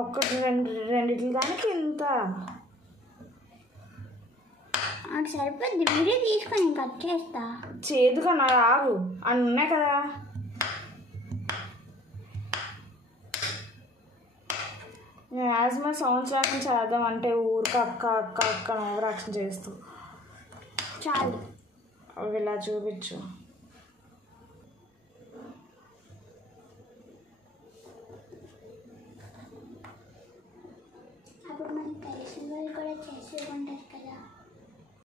ఒక్కటి రెండిట్ల దానికి ఇంత అది సరిపోద్ది. వీడియో తీసుకొని కట్ చేస్తా. చేదుగా నా రాగు అని ఉన్నాయి కదా. నేను యాజ్మా సంవత్సరానికి చేద్దాం అంటే ఊరికి అక్క అక్క అక్క ఓవర్ యాక్షన్ చేస్తూ చాలు. ఇలా చూపించు.